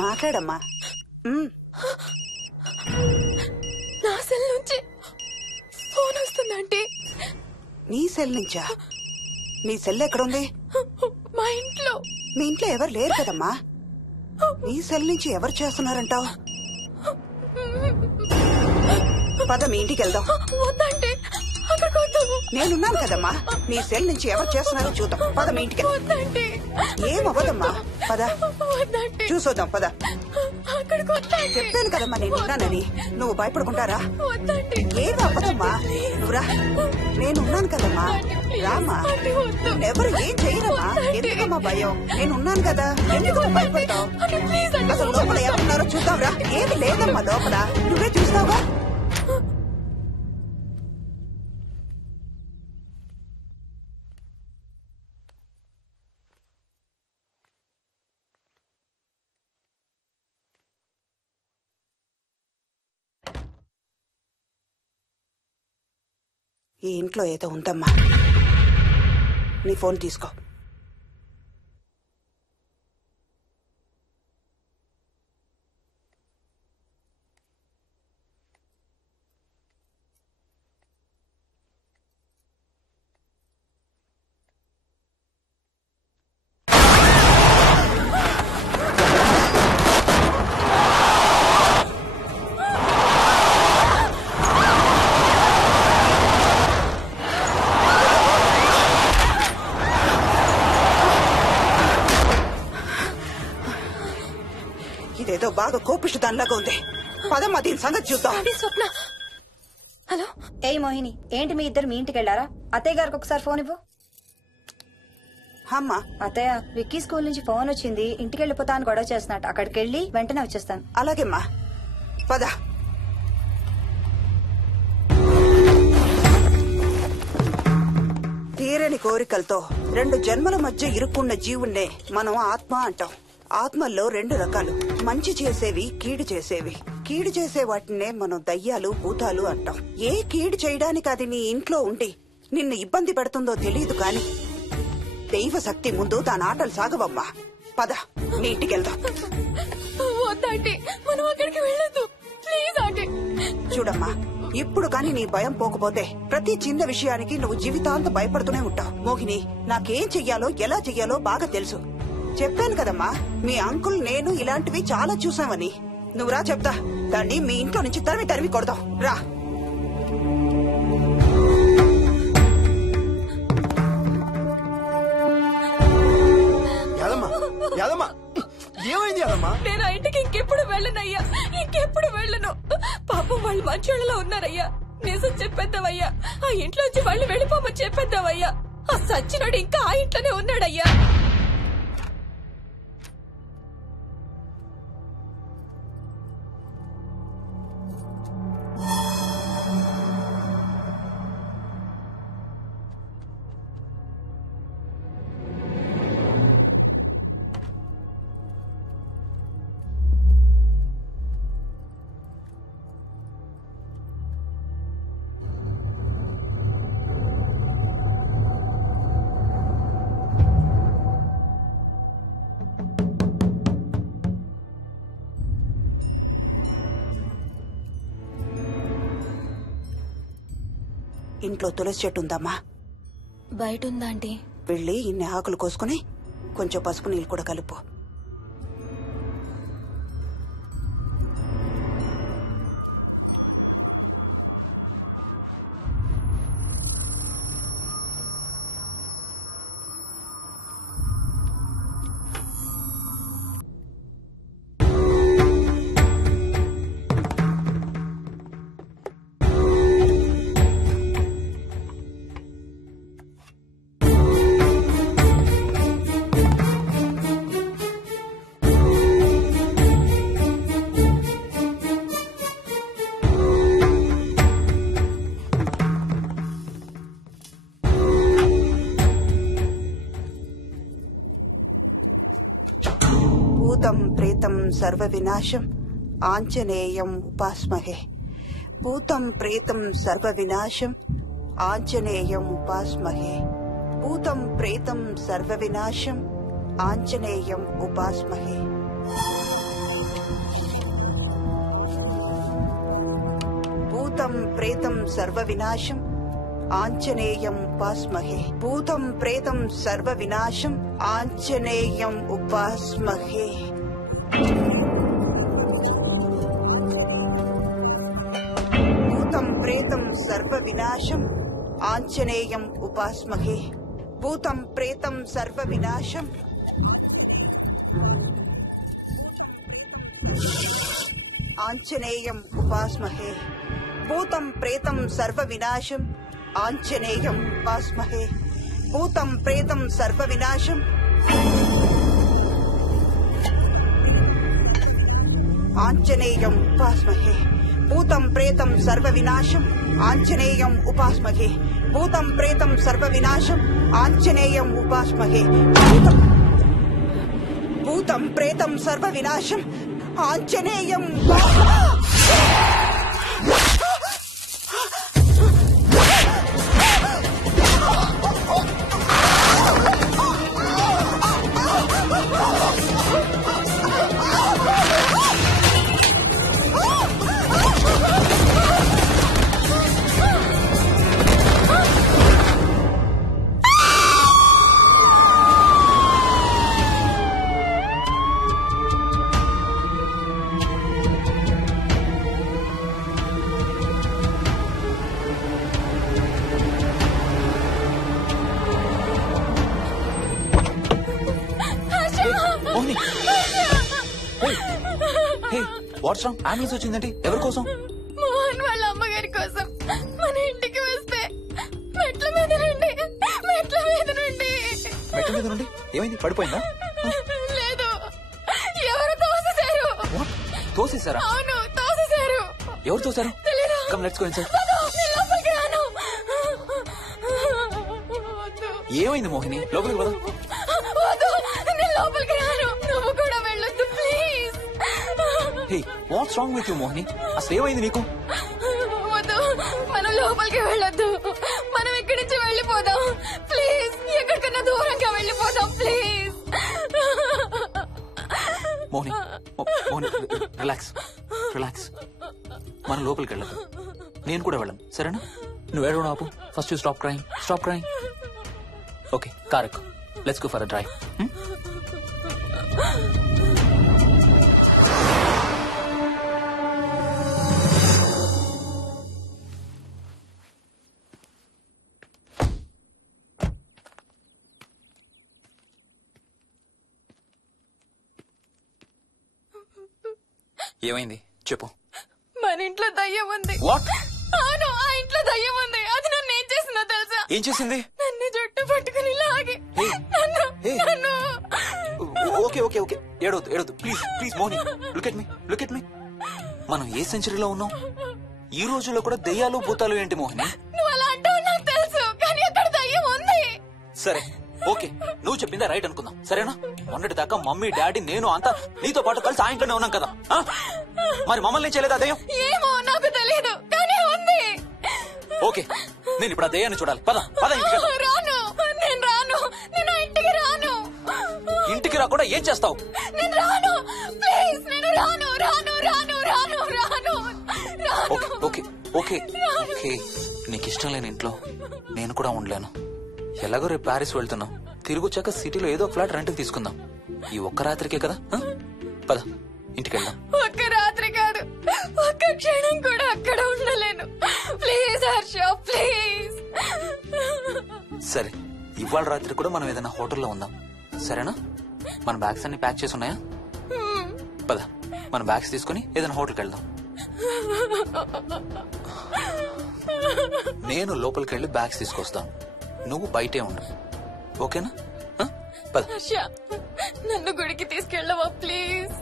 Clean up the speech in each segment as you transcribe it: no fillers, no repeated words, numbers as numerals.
మాట్లాడమ్మా. నా సెల్ నుంచి ఫోన్ వస్తుందంటే. నీ సెల్ నుంచా? నీ సెల్ ఎక్కడుంది? మా ఇంట్లో. మీ ఇంట్లో ఎవరు లేరు కదమ్మా. నీ సెల్ నుంచి ఎవరు చేస్తున్నారంటావు? పద మీ ఇంటికి వెళ్దాం. వద్దంటే నేనున్నాను కదమ్మా. నీ సెల్ నుంచి ఎవరు చేస్తున్నారో చూద్దాం. పద మీ ఇంటికి. ఏమవ్వదమ్మా, పద చూసొద్దాం. పద. చెప్పాను కదమ్మా నేనున్నానని. నువ్వు భయపడుకుంటారా? ఏం అవ్వదమ్మా, నువ్వురా. నేనున్నాను కదమ్మా, రామ్మా. ఎవరు ఏం చేయరమ్మా. ఎందుకమ్మా భయం? నేనున్నాను కదా, ఎందుకు భయపడతావు? అసలు లోపల ఎవరున్నారో చూద్దాంరా. ఏమి లేదమ్మా లోపల, నువ్వే చూస్తావా? ఈ ఇంట్లో ఏదో ఉందమ్మా. నీ ఫోన్ తీసుకో. ఇదేదో బాగా కోపిష్టి దానిలాగా ఉంది. పదమ్మా దీని సంగతి చూద్దాం. స్వప్న. హలో. ఏయ్ మోహిని, ఏంటి మీ ఇద్దరు మీ ఇంటికి వెళ్లారా? అత్తయ్య గారికి ఒకసారి ఫోన్ ఇవ్వు. అమ్మా. అత్తయ్య, విక్కీ స్కూల్ నుంచి ఫోన్ వచ్చింది. ఇంటికి వెళ్ళిపోతా అని గొడవ చేస్తున్నట్టు. అక్కడికి వెళ్ళి వెంటనే వచ్చేస్తాను. అలాగేమ్మా, పద. తీరని కోరికలతో 2 జన్మల మధ్య ఇరుక్కున్న జీవుణ్ణే మనం ఆత్మ అంటాం. ఆత్మల్లో 2 రకాలు, మంచి చేసేవి, కీడు చేసేవి. కీడు చేసే వాటినే మనం దయ్యాలు, భూతాలు అంటాం. ఏ కీడు చేయడానికి అది నీ ఇంట్లో ఉండి నిన్ను ఇబ్బంది పెడుతుందో తెలియదు కాని దైవ శక్తి ముందు దాని ఆటలు సాగవమ్మా. పద నీ ఇంటికి వెళ్దాం. వద్దంటే మనం అక్కడికి వెళ్ళొద్దు ప్లీజ్ ఆంటీ. చూడమ్మా, ఇప్పుడు కాని నీ భయం పోకపోతే ప్రతి చిన్న విషయానికి నువ్వు జీవితాంతం భయపడుతూనే ఉంటావు. మోహిని, నాకేం చెయ్యాలో ఎలా చెయ్యాలో బాగా తెలుసు. చెప్పాను కదమ్మా, మీ అంకుల్ నేను ఇలాంటివి చాలా చూసామని. నువ్వు రా చెప్తా. దాన్ని మీ ఇంట్లో నుంచి తరిమి కొడదాం. రా. ఏమైంది యాదమ్మా? నేను ఆ ఇంటికి ఇంకెప్పుడు వెళ్ళనయ్యా, ఇంకెప్పుడు వెళ్ళను. పాపం వాళ్ళు మంచోళ్ళలో ఉన్నారయ్యా. నిజం చెప్పేద్దామయ్యా. ఆ ఇంట్లోంచి వాళ్ళు వెళ్ళిపోమని చెప్పేద్దామయ్యా. ఆ సచ్చినాడు ఇంకా ఆ ఇంట్లోనే ఉన్నాడయ్యా. ఇంట్లో తులసి చెట్టు ఉందమ్మా. బయట ఉందా ఆంటీ? వెళ్ళి ఇన్ని ఆకులు కోసుకుని కొంచెం పసుపు నీళ్ళు కూడా కలుపు. భూతం ప్రేతం సర్వ వినాశం ఆంజనేయం ఉపాస్మహే. భూతం ప్రేతం సర్వ వినాశం ఆంజనేయం ఉపాస్మహే. భూతం ప్రేతం సర్వ వినాశం ఆంజనేయం ఉపాస్మహే. భూతం ప్రేతం సర్వ వినాశం ఆంజనేయం ఉపాస్మహే. భూతం ప్రేతం సర్వ వినాశం ఆంజనేయం ఉపాస్మహే. భూతం ప్రేతం సర్వ వినాశం ఆంజనేయం ఉపాస్మహే. భూతం ప్రేతం సర్వ వినాశం ఆంజనేయం ఉపాస్మహే. భూతం ప్రేతం సర్వ వినాశం ఆంజనేయం ఉపాస్మహే. భూతం ప్రేతం సర్వ వినాశం ఆంజనేయం ఉపాస్మహే. భూతం ప్రేతం సర్వ వినాశం ఆంజనేయం ఉపాస్మహే. భూతం ప్రేతం సర్వ వినాశం ఆంజనేయం ఉపాస్మహే. భూతం ప్రేతం సర్వ వినాశం ఆంజనేయం. What's wrong? అంబులెన్స్ వచ్చిందండి. ఎవరి కోసం? మోహన్ వాళ్ళ అమ్మగారి కోసం. మన ఇంటికి వస్తే మెట్ల మీద నుండి మెట్ల మీద నుండి మెట్ల మీద నుండి ఏమైంది? పడిపోయిందా? లేదు, ఎవరు తోసేశారు. తోసేశారా? అవును, తోసేశారు. ఎవరు తోసారు? తెలీదు. Come let's go inside. లోపలికి రాను. ఏమైంది మోహిని? లోపలికి పద. వద్దు, నేను లోపలికి రాను. నువ్వు కూడా వెళ్ళొద్దు please. Hey, what's wrong with you Mohini? అసలు ఏమైంది నీకు? వద్దు, మనం లోపలికి వెళ్ళొద్దు. మనం ఇక్కడి నుంచి వెళ్ళిపోదాం ప్లీజ్. ఎక్కడికన్నా దూరంగా వెళ్ళిపోదాం please. Mohini, Mohini relax relax. మనం లోపలికి వెళ్ళదు. నేను కూడా వెళ్ళను, సరేనా? నువ్వు ఏడవడం ఆపు. First you stop crying. Stop crying. Okay, car ఎక్కు. Let's go for a drive. ఏమైంది చెప్పు. మన ఇంట్లో దయ్యం ఉంది. వాట్? అవును, ఆ ఇంట్లో దయ్యం ఉంది. అది నన్ను ఏం చేసిందో తెలుసా? ఏం చేసింది? నన్ను జుట్టు పట్టుకుని లాగి నన్ను. ఓకే ఓకే ఓకే, ఏడవద్దు ఏడవద్దు please please Moni. Look at me, look at me. మనం ఏ సెంచరీలో ఉన్నాం? ఈ రోజుల్లో కూడా దెయ్యాలు భూతాలు ఏంటి మోహిని? నువ్వు అలా అంటావు నాకు తెలుసు, కానీ అక్కడ దయ్యం ఉంది. సరే ఓకే, నువ్వు చెప్పిందే రైట్ అనుకుందాం, సరేనా? మొన్నటి దాకా మమ్మీ డాడీ నేను అంతా నీతో పాటు కలిసి ఆ ఇంట్లోనే ఉన్నాం కదా. మరి మమ్మల్ని చేయలేదా దెయ్యం? ఏమో నాకు తెలియదు, కానీ ఉంది. ఓకే, నేను ఇప్పుడు ఆ దెయ్యాన్ని చూడాలి. పద పద ఇంటికి. రాను, నేను రాను. నేను ఆ ఇంటికి రాను. ఇంటికి రాకుండా ఏం చేస్తావు? నేను రాను ప్లీజ్. నేను రాను రాను రాను రాను రాను. ఓకే ఓకే ఓకే ఓకే, నీకు ఇష్టం లేని ఇంట్లో నేను కూడా ఉండలేను. ఎలాగో రేపు ప్యారిస్ వెళ్తున్నాం. తిరిగి వచ్చాక సిటీలో ఏదో ఫ్లాట్ రెంట్కి తీసుకుందాం. ఈ ఒక్క రాత్రికే కదా. పద ఇంటికి వెళ్దాం. ఒక్క రాత్రి కాదు, ఒక్క క్షణం కూడా అక్కడ ఉండలేను. Please Harsha please. సరే, ఇవాళ రాత్రి కూడా మనం ఏదైనా హోటల్లో ఉందాం, సరేనా? మన బ్యాగ్స్ అన్ని ప్యాక్ చేసి ఉన్నాయా? పద మన బ్యాగ్స్ తీసుకుని ఏదైనా హోటల్కి వెళ్దాం. నేను లోపలికి వెళ్ళి బ్యాగ్స్ తీసుకొస్తాను, నువ్వు బయటే ఉండు, ఓకేనా? పద. హర్ష, నన్ను గుడికి తీసుకెళ్ళవా ప్లీజ్?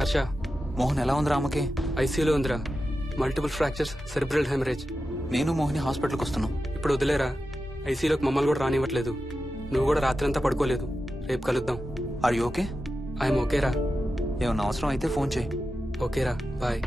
హర్ష, మోహన్ ఎలా ఉంది రామకి? ఐసీయూలో ఉందిరా. Multiple fractures, cerebral haemorrhage. నేను మోహిని హాస్పిటల్కి వస్తున్నాం. ఇప్పుడు వదిలేరా, ఐసీలోకి మమ్మల్ని కూడా రానివ్వట్లేదు. నువ్వు కూడా రాత్రంతా పడుకోలేదు. రేపు కలుద్దాం. Are you okay? ఐఎమ్ ఓకేరా. ఏమన్నా అవసరం అయితే ఫోన్ చేయి. ఓకేరా, బాయ్.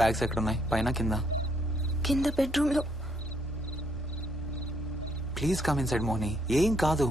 బ్యాగ్స్ ఎక్కడున్నాయి? పైన కింద? కింద బెడ్రూమ్ లో. Please come inside Mohini. ఏం కాదు.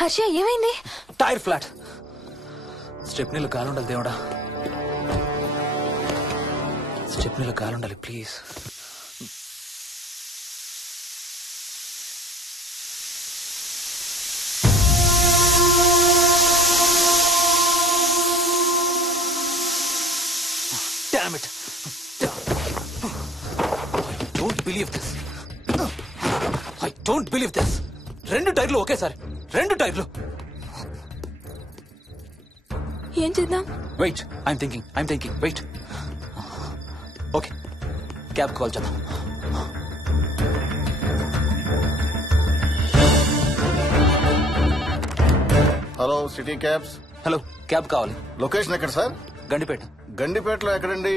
హర్ష, ఏమైంది? Tyre flat. స్టెప్నీలో గాలుండాలి దేవుడా. స్టెప్నీలో గాలుండాలి please. Damn it. I don't believe this. 2 టైర్లు ఒకేసారి. 2 టైర్లు. ఏం చేద్దాం? Wait, I'm thinking. Wait. Okay, cab call చేద్దాం. Hello, city cabs. Hello, cab కావాలి. లొకేషన్ ఎక్కడ సార్? గండిపేట. గండిపేటలో ఎక్కడండి?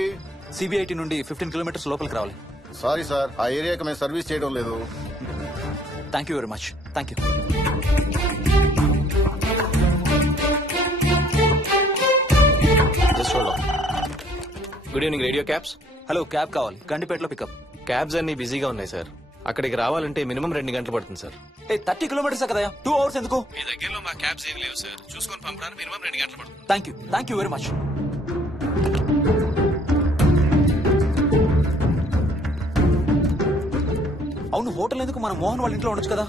సిబిఐటి నుండి 15 కిలోమీటర్స్ లోపలికి రావాలి. సారీ సార్, ఆ ఏరియాకి మేము సర్వీస్ చేయడం లేదు. Thank you very much. Thank you. Good evening radio cabs. Hello, cab కావాలి. గండిపేటలో పికప్. క్యాబ్స్ అన్ని బిజీగా ఉన్నాయి సార్. అక్కడికి రావాలంటే మినిమం 2 గంటలు పడుతుంది సార్. 30 కిలోమీటర్స్ కదా, 2 అవర్స్ ఎందుకు? మీ దగ్గరలో మా క్యాబ్స్ ఏం లేవు సార్. చూసుకొని పంపడానికి మినిమం 2 గంటలు పడుతుంది. Thank you very much. అవును, హోటల్ ఎందుకు? మన మోహన్ వాళ్ళ ఇంట్లో ఉండొచ్చు కదా.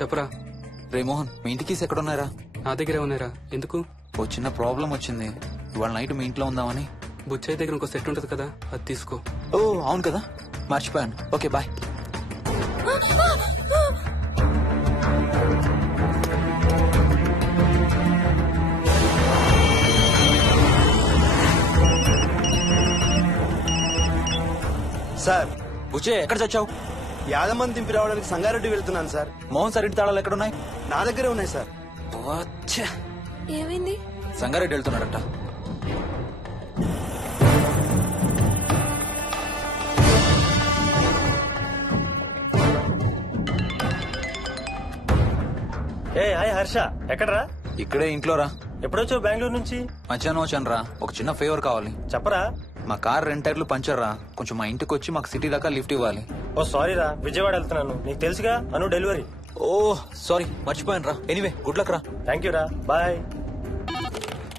చెప్పరా. రే మోహన్, మీ ఇంటికి ఎక్కడ ఉన్నారా? నా దగ్గరే ఉన్నారా. ఎందుకు? ఓ చిన్న ప్రాబ్లం వచ్చింది. ఇవాళ నైట్ మీ ఇంట్లో ఉందామని. బుచ్చయ్య దగ్గర ఇంకో సెట్ ఉంటది కదా, అది తీసుకో. ఓ అవును కదా, మర్చిపోయాను. Okay bye. సార్, బుచ్చయ్య ఎక్కడ చచ్చావు? యాదమ్మని దింపి రావడానికి సంగారెడ్డి వెళ్తున్నాను సార్. మోహన్ సార్ ఇంటి తాళాలు ఎక్కడున్నాయి? నా దగ్గరే ఉన్నాయి సార్. ఏమైంది? సంగారెడ్డి వెళ్తున్నాడట. ఏ హాయ్ హర్ష, ఎక్కడరా? ఇక్కడే ఇంట్లో రా. ఎప్పుడొచ్చావు బెంగళూరు నుంచి? మధ్యాహ్నం వచ్చాను రా. ఒక చిన్న ఫేవర్ కావాలి. చెప్పరా. మా కార్ 2 టైర్లు పంచర్ రా. కొంచెం మా ఇంటికి వచ్చి మాకు సిటీ దాకా లిఫ్ట్ ఇవ్వాలి. ఓ సారీ రా, విజయవాడ వెళ్తున్నాను. నీకు తెలుసుగా, అను డెలివరీ. ఓ సారీ, మర్చిపోయాను రా. ఎనీవే, గుడ్ లక్ రా. థ్యాంక్ యూ రా, bye.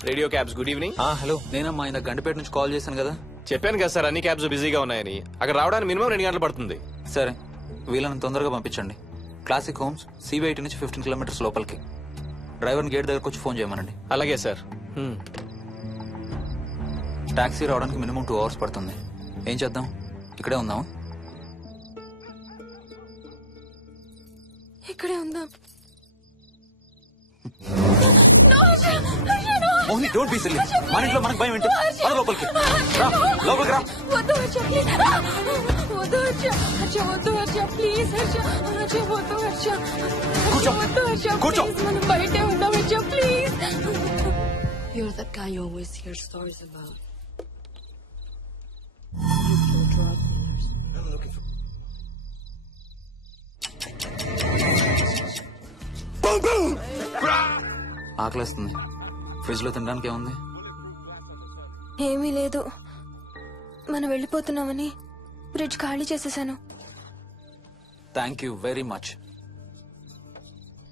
Radio cabs, good evening. Hello, నేనమ్మా ఇంత గండిపేట నుంచి కాల్ చేశాను కదా. చెప్పాను కదా సార్, అన్ని క్యాబ్స్ బిజీగా ఉన్నాయని. అక్కడ రావడానికి మినిమం 2 గంటలు పడుతుంది. సరే, వీళ్ళని తొందరగా పంపించండి. క్లాసిక్ హోమ్స్, సిబిఐటి నుంచి 15 కిలోమీటర్స్ లోపలికి. డ్రైవర్ని గేట్ దగ్గరకు వచ్చి ఫోన్ చేయమనండి. అలాగే సార్. టాక్సీ రావడానికి మినిమం 2 అవర్స్ పడుతుంది. ఏం చేద్దాం? ఇక్కడే ఉందాం. ఇక్కడే ఉందాం. Mohini, don't be silly. మన ఇంట్లో మనకు భయం ఏంటి? మన లోపలికి రా, లోపలికి రా. వద్దు హర్ష, ప్లీజ్. వద్దు హర్ష, హర్ష వద్దు హర్ష, ప్లీజ్ హర్ష, హర్ష వద్దు హర్ష. కూర్చో, వద్దు హర్ష, కూర్చో. ప్లీజ్, మనం బయటే ఉందాం Harsha, please. You're that guy you always hear stories about. ఆకలేస్తుంది. ఫ్రిడ్జ్ లో తినడానికి ఏముంది? ఏమీ లేదు. మనం వెళ్ళిపోతున్నామని ఫ్రిడ్జ్ ఖాళీ చేసేసాను. Thank you very much.